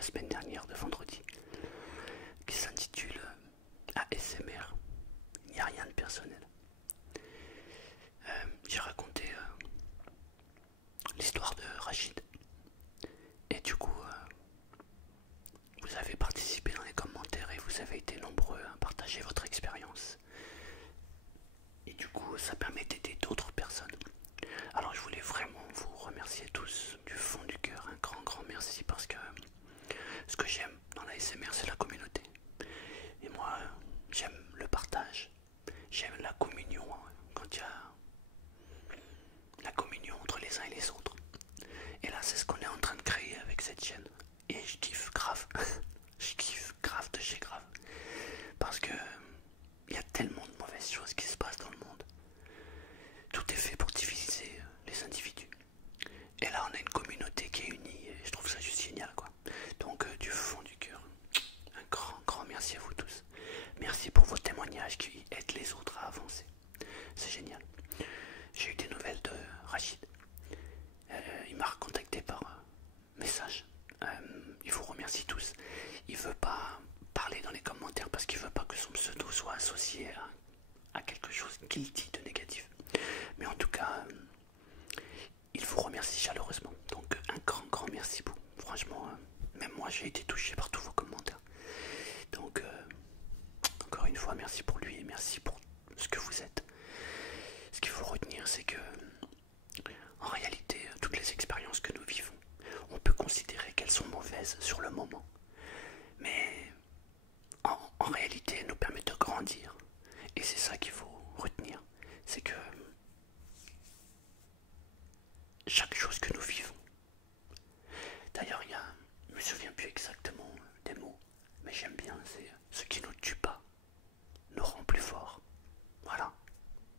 la semaine dernière de vendredi qui s'intitule ASMR. Il n'y a rien de personnel. J'ai raconté l'histoire de Rachid. Et du coup, vous avez participé dans les commentaires et vous avez été nombreux à partager votre expérience. Et du coup, ça permet d'aider d'autres personnes. Alors je voulais vraiment vous remercier tous du fond du cœur. Un grand merci parce que ce que j'aime dans la SMR, c'est la communauté. Et moi, j'aime le partage. J'aime la communion, quand il y a la communion entre les uns et les autres. Et là, c'est ce qu'on est en train de créer avec cette chaîne. Et je kiffe grave. Je kiffe grave de chez grave. Parce que il y a tellement de mauvaises choses qui se passent dans le monde. Tout est fait pour diviser les individus. Et là, on a une communauté qui est unie. Et je trouve ça juste génial, quoi. Donc, du fond du cœur, un grand merci à vous tous. Merci pour vos témoignages qui aident les autres à avancer. C'est génial. J'ai eu des nouvelles de Rachid. Il m'a recontacté par message. Il vous remercie tous. Il veut pas parler dans les commentaires parce qu'il veut pas que son pseudo soit associé à quelque chose qu'il dit de négatif. Mais en tout cas, il vous remercie chaleureusement. Donc un grand merci beaucoup. Franchement, même moi j'ai été touché par tous vos commentaires. Donc encore une fois, merci pour lui et merci pour ce que vous êtes. Ce qu'il faut retenir, c'est que en réalité, toutes les expériences que nous vivons, on peut considérer qu'elles sont mauvaises sur le moment. Mais en réalité, elles nous permettent de grandir. Et c'est ça qu'il faut retenir. C'est que chaque chose que nous vivons. D'ailleurs, je ne me souviens plus exactement des mots, mais j'aime bien, c'est ce qui ne nous tue pas nous rend plus forts. Voilà,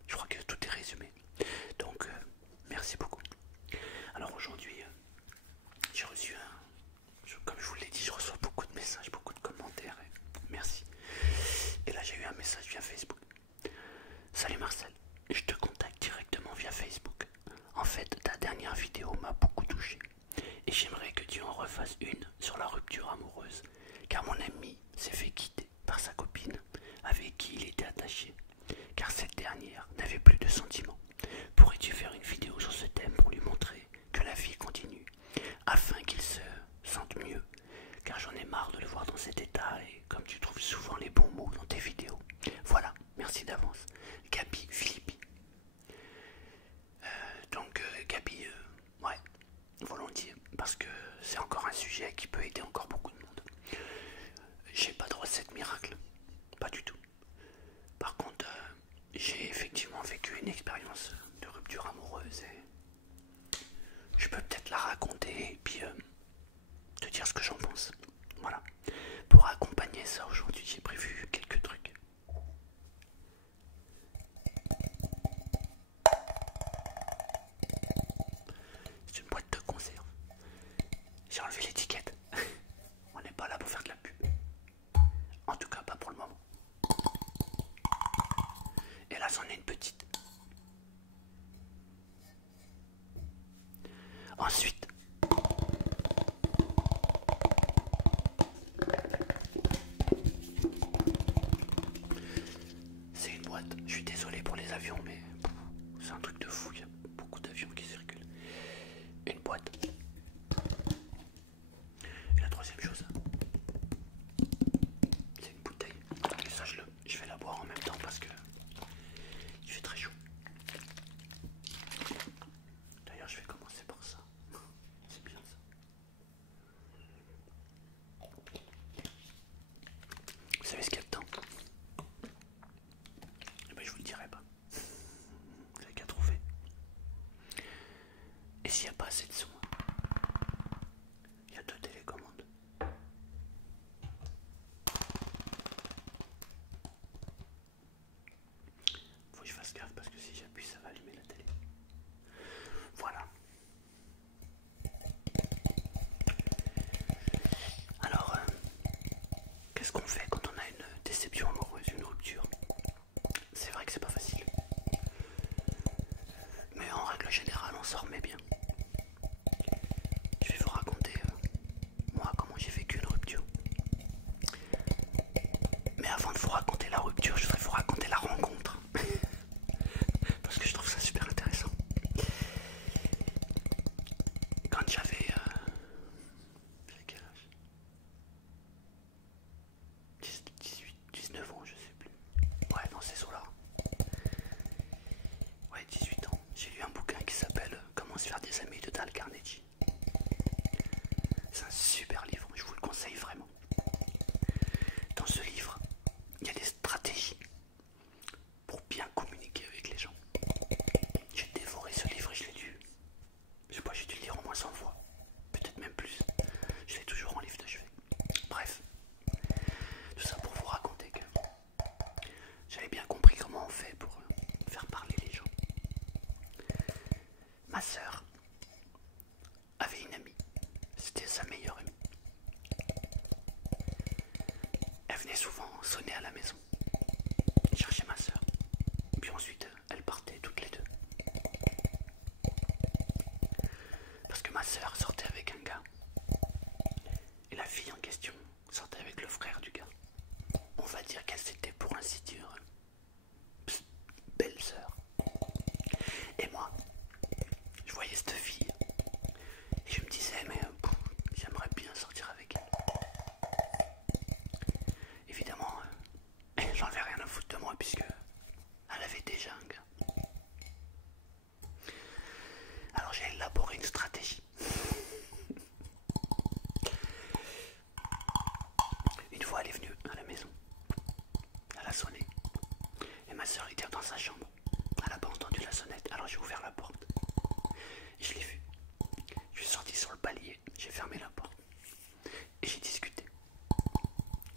je crois que tout est résumé. Donc, merci beaucoup. Alors aujourd'hui, j'ai reçu comme je vous l'ai dit, je reçois beaucoup de messages, beaucoup de commentaires. Merci. Et là, j'ai eu un message via Facebook. Salut Marcel, je te contacte directement via Facebook. En fait, ta dernière vidéo m'a beaucoup touché. Et j'aimerais que tu en refasses une sur la rupture amoureuse. Car mon ami s'est fait quitter par sa copine avec qui il était attaché. Car cette dernière n'avait plus de sentiments. Pourrais-tu faire une vidéo sur ce thème pour lui montrer que la vie continue, afin qu'il se sente mieux? Car j'en ai marre de le voir dans cet état et comme tu trouves souvent les bons mots dans tes vidéos. Voilà, merci d'avance. Gabi Philippi. Gabi, ouais, volontiers, parce que c'est encore un sujet qui peut aider encore beaucoup de monde. J'ai pas de recette miracle, pas du tout. Par contre, j'ai effectivement vécu une expérience de rupture amoureuse et je peux peut-être la raconter et puis te dire ce que j'en pense. Voilà. Pour accompagner ça aujourd'hui, j'ai prévu quelques trucs. C'est une boîte de conserve. J'ai enlevé l'étiquette. On n'est pas là pour faire de la pub. En tout cas, pas pour le moment. Et là, c'en est une petite. Ensuite, c'est une boîte. Je suis désolé pour les avions, mais c'est un truc de fou. Il y a beaucoup d'avions qui circulent. Une boîte. Et la troisième chose, c'est une bouteille. Et ça, je vais la boire en même temps parce que il fait très chaud. D'ailleurs, je vais commencer par ça. C'est bien ça. Vous savez ce qu'il y a dedans? Eh ben, je vous le dirai pas. Vous n'avez qu'à trouver. Et s'il n'y a pas assez de son, il y a 2 télécommandes. Faut que je fasse gaffe parce que si j'appuie, ça va allumer la télé. Voilà. Alors, qu'est-ce qu'on fait quand on a une déception amoureuse, une rupture? C'est vrai que c'est pas facile. Mais en règle générale, on s'en remet bien. Je vais vous raconter, moi, comment j'ai vécu super livre, je vous le conseille vraiment. Dans ce livre, il y a des stratégies pour bien communiquer avec les gens. J'ai dévoré ce livre et je l'ai dû, je sais pas, j'ai dû le lire au moins 100 fois, peut-être même plus. Je l'ai toujours en livre de chevet. Bref, tout ça pour vous raconter que j'avais bien compris comment on fait pour faire parler les gens. Ma sœur avait une amie, c'était sa meilleure amie. Elle venait souvent sonner à la maison, chercher ma sœur, puis ensuite elles partaient toutes les deux. Parce que ma sœur sortait avec un gars, et la fille en question sortait avec le frère du gars. On va dire qu'elle s'était pour ainsi dire belle sœur. Et moi, je voyais cette fille, et je me disais mais j'aimerais bien sortir avec elle. Évidemment, j'en avais rien à foutre de moi puisque elle avait déjà un gars. Alors j'ai élaboré une stratégie. Une fois elle est venue à la maison, elle a sonné, et ma soeur était dans sa chambre. Elle n'a pas entendu la sonnette, alors j'ai ouvert la porte. Et je l'ai vue. Je suis sorti sur le palier, j'ai fermé la porte. Et j'ai discuté.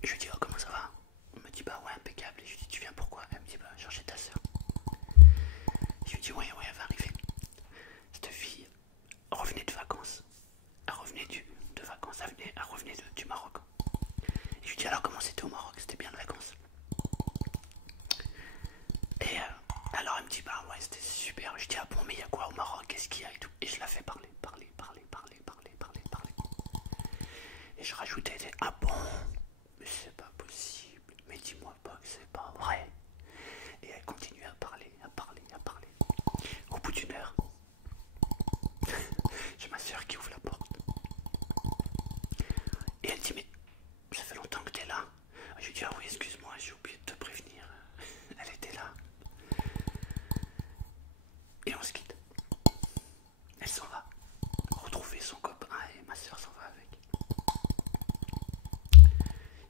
Et je lui ai dit, oh, comment ça va? On me dit, bah ouais, impeccable. Et je lui ai dit, tu viens pourquoi? Elle me dit, bah chercher ta soeur. Je lui ai dit, ouais, elle va arriver. Cette fille revenait de vacances. Elle revenait de vacances, elle revenait du Maroc. Et je lui ai dit, alors comment c'était au Maroc? C'était bien de vacances? Et alors elle me dit, bah ouais, c'était super. Je dis, ah bon, mais il y a quoi au Maroc? Qu'est-ce qu'il y a et tout? Et je la fais parler. Et je rajoutais, ah bon, mais c'est pas possible. Mais dis-moi pas que c'est pas vrai. Et elle continuait à parler. Au bout d'une heure, j'ai ma soeur qui ouvre la porte. Et elle dit, mais ça fait longtemps que t'es là. Je lui dis, ah oui, excuse-moi, j'ai oublié de te prévenir. Elle était là. Et on se quitte. Elle s'en va retrouver son copain et ma soeur s'en va avec.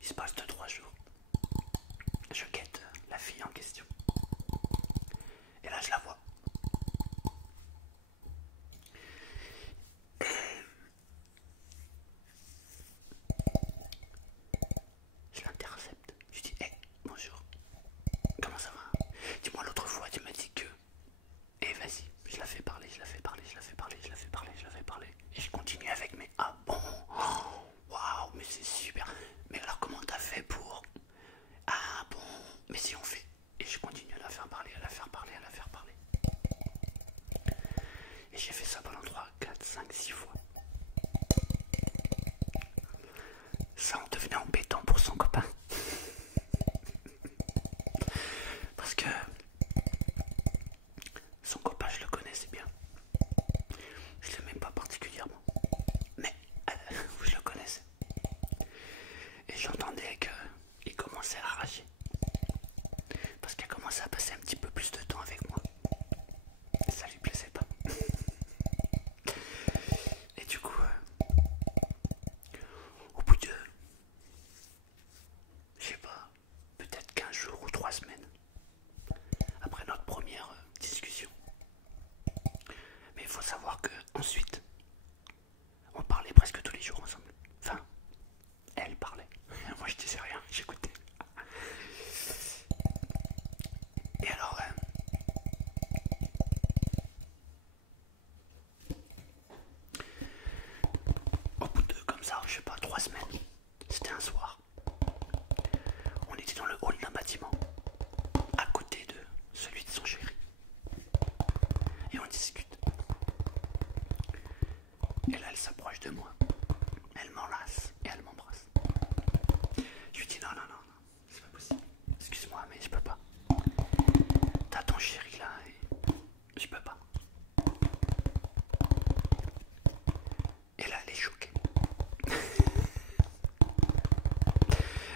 Il se passe 2-3 jours. Je guette la fille en question. Et là je la vois. Je l'intercepte. Je dis, hey, bonjour. Comment ça va? Dis-moi, l'autre fois tu m'as dit que... Et vas-y, je la fais parler. Et je continue avec mes ah bon, waouh, mais c'est super. Mais alors comment t'as fait pour... Ah bon, mais si on fait... Et je continue à la faire parler. Et j'ai fait ça pendant 3, 4, 5, 6 fois. Ça en devenait embêtant pour son copain. Parce que son copain, je le connaissais bien. Je l'aimais pas particulièrement. Mais je le connaissais. Et j'entendais qu'il commençait à rager. Parce qu'elle commençait à passer un petit peu plus de temps avec moi. Et ça lui plaisait pas. Et du coup, au bout de, je sais pas, peut-être 15 jours ou 3 semaines, après notre première discussion. Mais il faut savoir que ensuite, on parlait presque tous les jours ensemble. Enfin, elle parlait. Moi je disais rien, j'écoutais. Et alors, au bout de, comme ça, je sais pas, 3 semaines, c'était un soir. On était dans le hall d'un bâtiment, à côté de celui de son chéri. Et on discute. Et là, elle s'approche de moi. Elle m'enlace et elle m'embrasse. Je lui dis non, c'est pas possible. Excuse-moi, mais je peux pas. T'as ton chéri là et je peux pas. Et là, elle est choquée.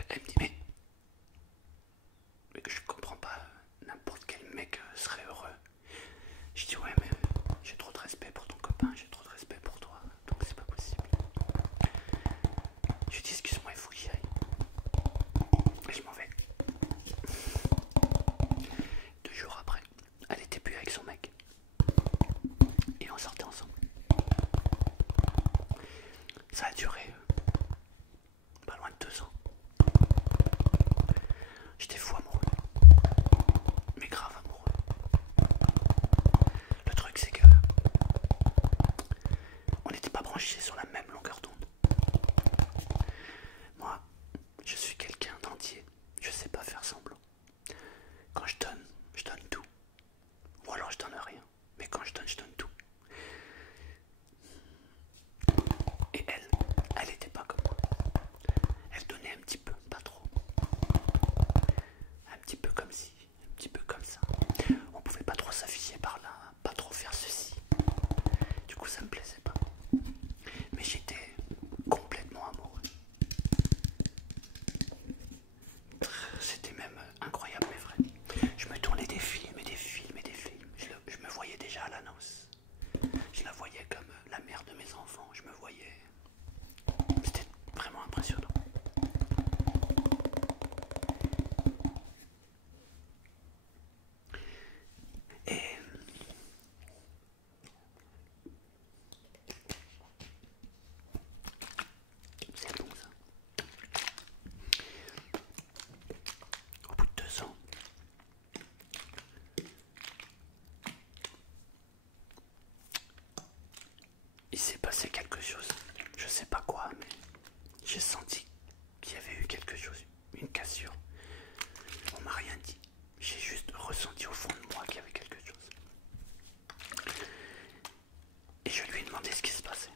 Elle me dit mais je comprends pas, n'importe quel mec serait heureux. Je dis ouais mais j'ai trop de respect pour ton copain, j'ai trop de respect pour toi, donc c'est pas possible. Je lui dis excuse-moi, il faut que j'y aille. Et je m'en vais. 2 jours après, elle était plus avec son mec. Et on sortait ensemble. Ça a duré pas loin de 2 ans. J'étais fou amoureux. Mais grave amoureux. Le truc c'est que on n'était pas branchés sur la même longueur d'onde. Moi, je suis quelqu'un d'entier. Je sais pas faire semblant. Quand je donne tout. Ou alors je donne rien. Mais quand je donne tout. Et elle était pas comme moi. Elle donnait un petit peu, pas trop. Un petit peu comme ci, un petit peu comme ça. On pouvait pas trop s'afficher par là, pas trop faire ceci. Du coup ça me plaisait pas. Mais j'étais complètement amoureux. C'était même incroyable mais vrai. Je me tournais des films et des films et des films. Je me voyais déjà à la noce. Je la voyais comme la mère de mes enfants. Je me voyais. C'était vraiment impressionnant. Et c'est bon ça. Au bout de 2 ans, il s'est passé quelque chose. Je sais pas quoi, mais j'ai senti qu'il y avait eu quelque chose, une cassure. On m'a rien dit. J'ai juste ressenti au fond de moi qu'il y avait quelque chose. Et je lui ai demandé ce qui se passait.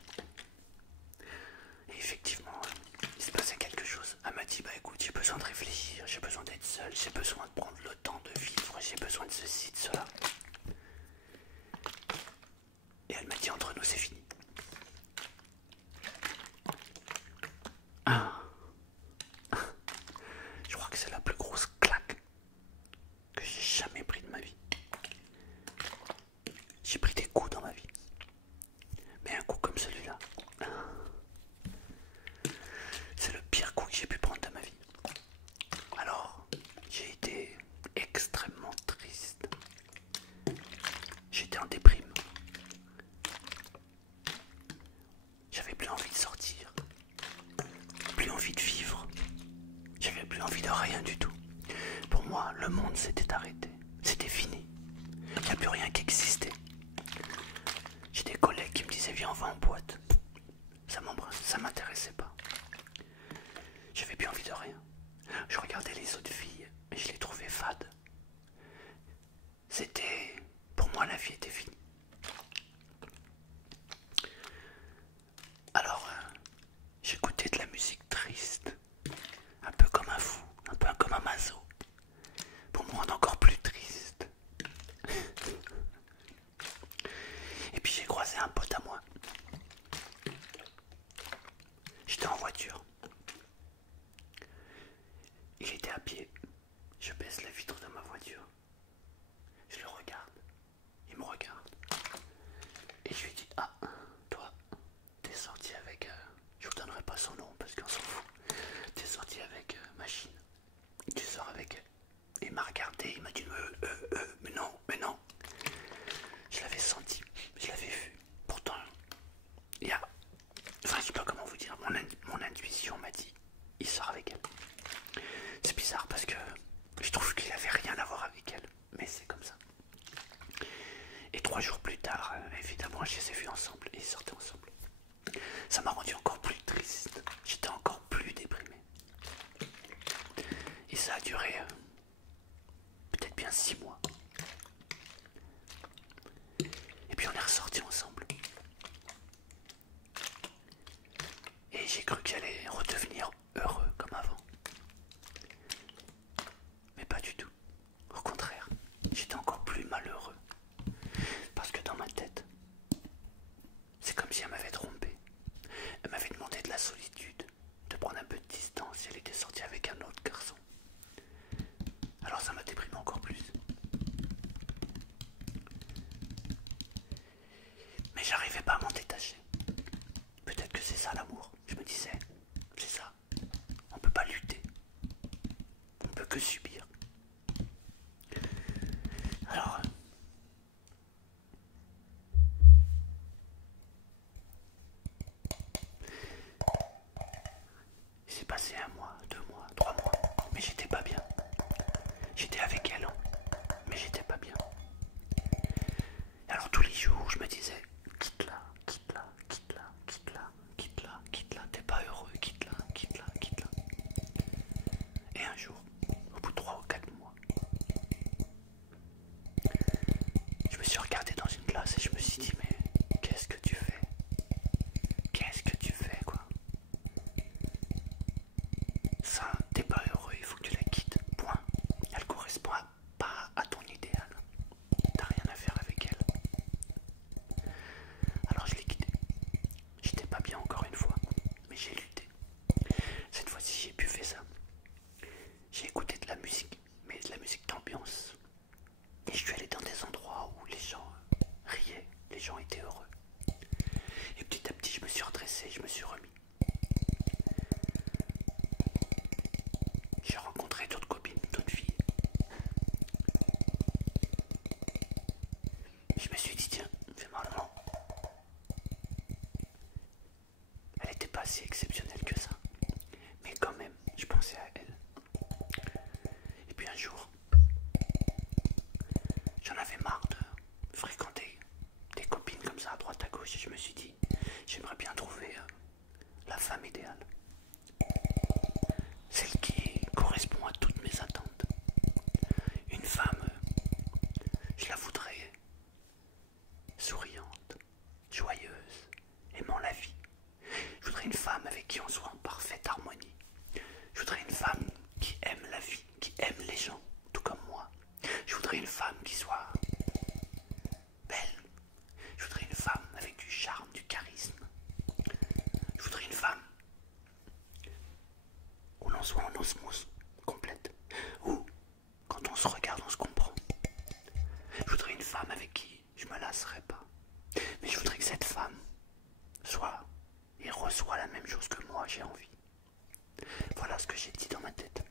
Et effectivement, il se passait quelque chose. Elle m'a dit, bah écoute, j'ai besoin de réfléchir, j'ai besoin d'être seule, j'ai besoin de prendre le temps de vivre, j'ai besoin de ceci, de cela. Et elle m'a dit, entre nous, c'est fini. Ah, je crois que c'est la plus grosse claque que j'ai jamais pris de ma vie. J'ai pris des coups dans ma vie. Mais un coup comme celui-là, c'est le pire coup que j'ai pu prendre de ma vie. Alors, j'ai été extrêmement triste. J'étais en déprime. J'avais plus envie de sortir. Plus envie de vivre. J'avais plus envie de rien du tout. Pour moi, le monde s'était arrêté. C'était fini. Il n'y a plus rien qui existait. J'ai des collègues qui me disaient viens on va en boîte. Ça m'intéressait pas. J'avais plus envie de rien. Je regardais les autres filles et je les trouvais fades. C'était... Pour moi la vie était finie. Alors j'écoutais de la musique triste. Un peu comme un fou. Un peu comme un maso. Pour moi encore plus triste. Et puis j'ai croisé un pote à moi. J'étais en voiture. Il était à pied. Je baisse la vitre de ma voiture. Je le regarde. Il me regarde. Et je lui dis, ah, toi, t'es sorti avec... je vous donnerai pas son nom parce qu'on s'en fout. T'es sorti avec Machine. Tu sors avec elle. Il m'a regardé, il m'a dit, mais non, mais non. Je l'avais senti, je l'avais vu. Pourtant, il y a... Enfin, je sais pas comment vous dire, mon intuition m'a dit, il sort avec elle. C'est bizarre parce que je trouve qu'il avait rien à voir avec elle. Mais c'est comme ça. Et 3 jours plus tard, évidemment, je les ai vus ensemble et ils sortaient ensemble. Ça m'a rendu encore plus triste. J'étais encore plus déprimé. Et ça a duré peut-être bien 6 mois. Et puis on est ressortis ensemble. Et j'ai cru que j'allais redevenir heureux comme avant. Mais pas du tout. Au contraire, j'étais encore plus malheureux. Parce que dans ma tête, c'est comme si elle m'avait trompé. Elle m'avait demandé de la solitude, de prendre un peu de distance si elle était sortie avec un autre garçon. Alors ça m'a déprimé encore plus. Mais j'arrivais pas à m'en détacher. Peut-être que c'est ça l'amour. Je me disais, c'est ça. que subir. Alors, il s'est passé 1 mois, 2 mois, 3 mois, mais j'étais pas bien. J'étais avec elle, hein, mais j'étais pas bien. Alors tous les jours, je me disais, quitte-la, quitte-la, quitte-la, quitte-la, quitte-la, quitte-la, t'es pas heureux, quitte-la, quitte-la, quitte-la. Et un jour, au bout de 3 ou 4 mois, je me suis regardé dans une glace et je me suis dit, mais qu'est-ce que tu fais? Qu'est-ce que tu fais, quoi? Ça, t'es pas heureux, il faut que tu la quittes, point. Elle correspond pas à ton idéal. T'as rien à faire avec elle. Alors je l'ai quittée. J'étais pas bien encore une fois, mais j'ai lutté. Cette fois-ci, j'ai pu faire ça. J'ai écouté de la musique, mais de la musique d'ambiance. Et je suis allé dans des endroits où les gens riaient, les gens étaient heureux. Et petit à petit, je me suis redressé, je me suis remis. J'ai rencontré d'autres copines, d'autres filles. Je me suis dit, tiens, finalement, elle n'était pas si exceptionnelle que ça. Mais quand même, je pensais à elle. Et puis un jour, j'en avais marre de fréquenter des copines comme ça à droite à gauche. Et je me suis dit, j'aimerais bien trouver la femme idéale. Celle qui correspond à toutes mes attentes. Une femme, je la voudrais souriante, joyeuse, aimant la vie. Je voudrais une femme avec qui on soit en parfaite harmonie. Je voudrais une femme qui aime la vie, qui aime les gens, tout comme moi. Je voudrais une femme qui soit belle. Je voudrais une femme avec du charme, du charisme. Je voudrais une femme où l'on soit en osmose complète. Où, quand on se regarde, on se comprend. Je voudrais une femme avec qui je me lasserais pas. Mais je voudrais que cette femme soit et reçoit la même chose que moi j'ai envie. Voilà ce que j'ai dit dans ma tête.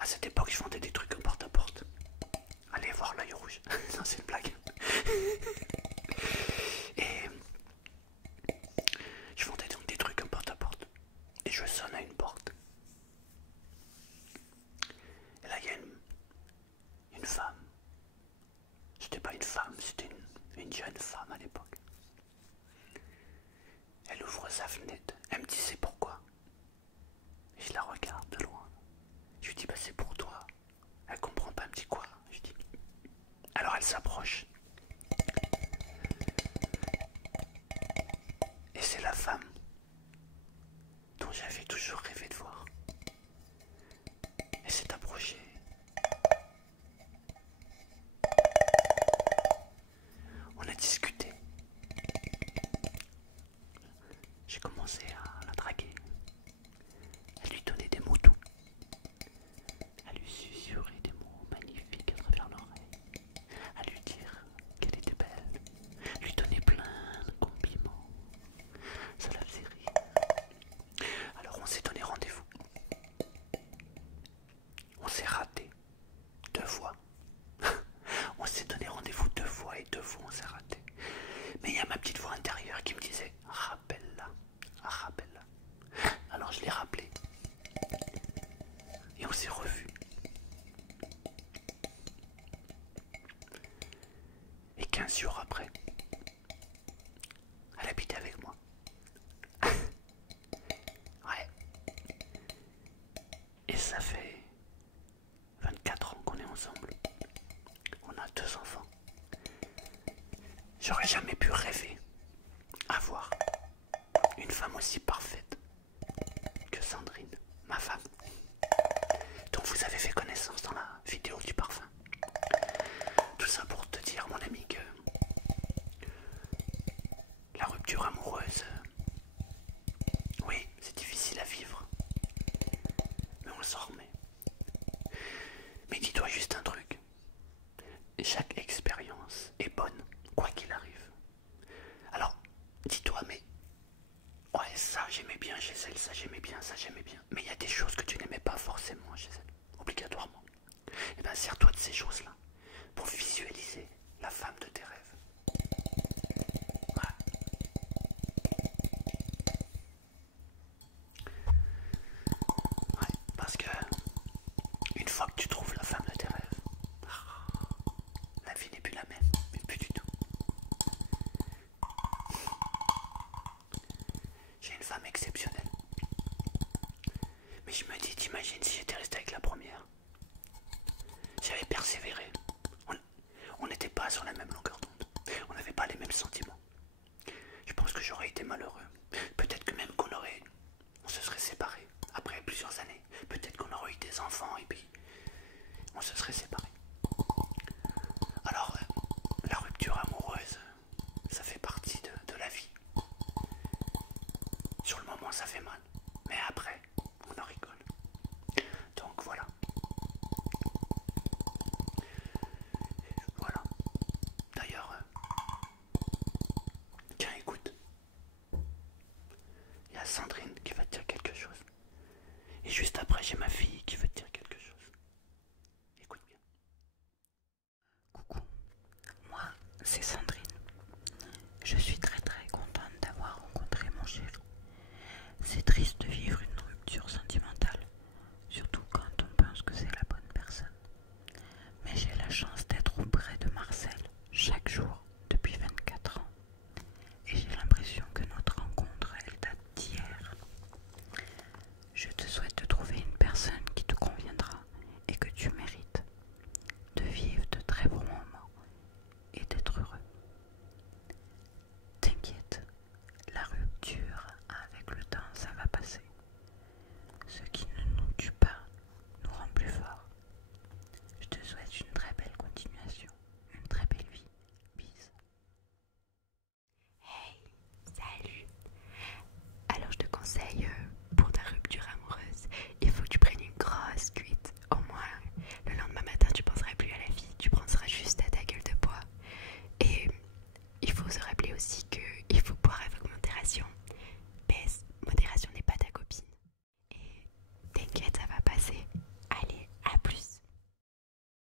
À cette époque, je vendais des trucs en porte-à-porte. Allez voir l'œil rouge. Non, c'est une blague. Et je vendais donc des trucs en porte-à-porte. Et je sonne à une porte. Et là, il y a une femme. C'était pas une femme, c'était une jeune femme à l'époque. Elle ouvre sa fenêtre. Elle me dit, c'est pourquoi? Et je la regarde de loin. Je lui dis, bah c'est pour toi. Elle comprend pas, elle me dit quoi? Je dis. Alors elle s'approche. Et c'est la femme dont j'avais toujours rêvé de voir. Elle s'est approchée. On a discuté. J'ai commencé à la draguer. À lui donner des mots doux. À lui susurrer des mots magnifiques à travers l'oreille. À lui dire qu'elle était belle. Lui donner plein de compliments. Ça la faisait rire. Alors on s'est donné rendez-vous. On s'est raté 2 fois. On s'est donné rendez-vous 2 fois et 2 fois on s'est raté. Mais il y a ma petite voix intérieure qui me disait rappelle-la, rappelle-la. Alors je l'ai rappelé. Et on s'est revus. Et 15 jours après, elle habitait avec moi. Ouais. Et ça fait 24 ans qu'on est ensemble. On a 2 enfants. J'aurais jamais pu rêver avoir une femme aussi parfaite que Sandrine, ma femme, dont vous avez fait connaissance dans la vidéo du parfum. Tout ça pour te dire, mon ami, que la rupture amoureuse, oui, c'est difficile à vivre, mais on s'en remet. Mais dis-toi juste un truc, chaque expérience est bonne, quoi qu'il arrive. Alors, dis-toi, mais Ouais, ça j'aimais bien, Gisèle, ça j'aimais bien, ça j'aimais bien. Mais il y a des choses que tu n'aimais pas forcément, Gisèle, obligatoirement. Et bien, sers-toi de ces choses-là pour visualiser la femme de tes rêves. Ouais. Ouais, parce que une fois que tu trouves la femme de tes rêves, la vie n'est plus la même, mais plus du tout. J'ai une femme exceptionnelle. Mais je me dis, t'imagines si j'étais resté avec la première? J'avais persévéré. On n'était pas sur la même longueur d'onde. On n'avait pas les mêmes sentiments. Je pense que j'aurais été malheureux. Peut-être que même on se serait séparés après plusieurs années. Peut-être qu'on aurait eu des enfants et puis on se serait séparés. Alors, la rupture amoureuse, ça fait partie de la vie. Sur le moment, ça fait mal.